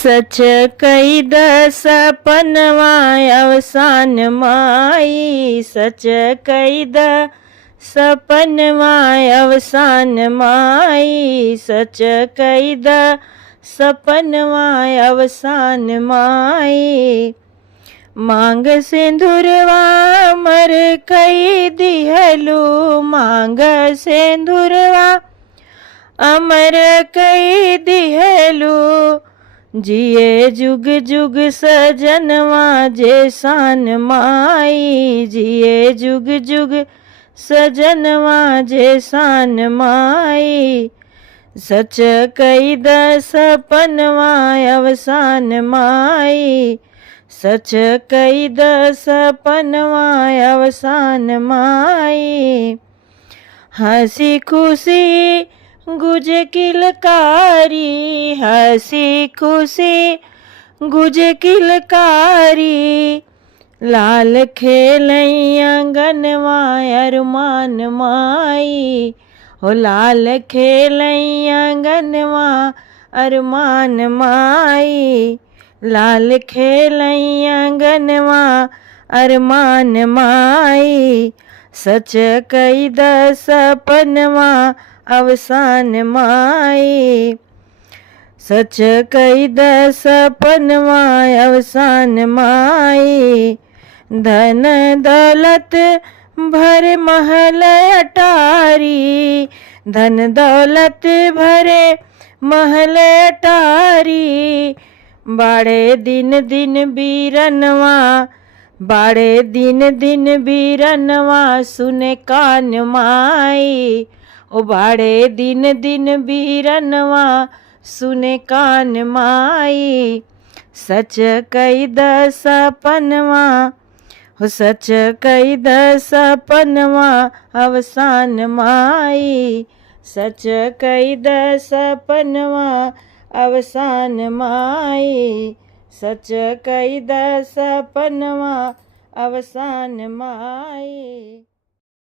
सच कही द सपनवा अवसान माई, सच कही द सपनवा अवसान माई, सच कही द सपनवा अवसान माई। मांग सिंदूरवा मर कई दिहलू, मांग सिंदूरवा अमर कई दिहलू। जिए जुग जुग सजनवा जेसान माई, जिए जुग जुग सजनवा जेसान माई। सच कही द सपनवा अवसान माई, सच कही द सपनवा अवसान माई। हंसी खुशी गुज किलकारी, हंसी खुशी गुज किलकारी। लाल खेलई आंगनवा अरमान माई, हो लाल खेलई आंगनवा अरमान माई। लाल खेलई आंगनवा अरमान माई। सच कही द सपनवा अवसान माई, सच कही द सपनवा अवसान माई। धन दौलत भरे महल अटारी, धन दौलत भरे महल अटारी। बाड़े दिन दिन बीरनवा, बाड़े दिन दिन बीरनवा सुने कान माई। ओ बाड़े दिन दिन बीरनवा सुने कान माई। सच कही द सपनवा, हो सच कही द सपनवा अवसान माई, सच कही द सपनवा अवसान माई। सच कही द सपनवा अवसान माई।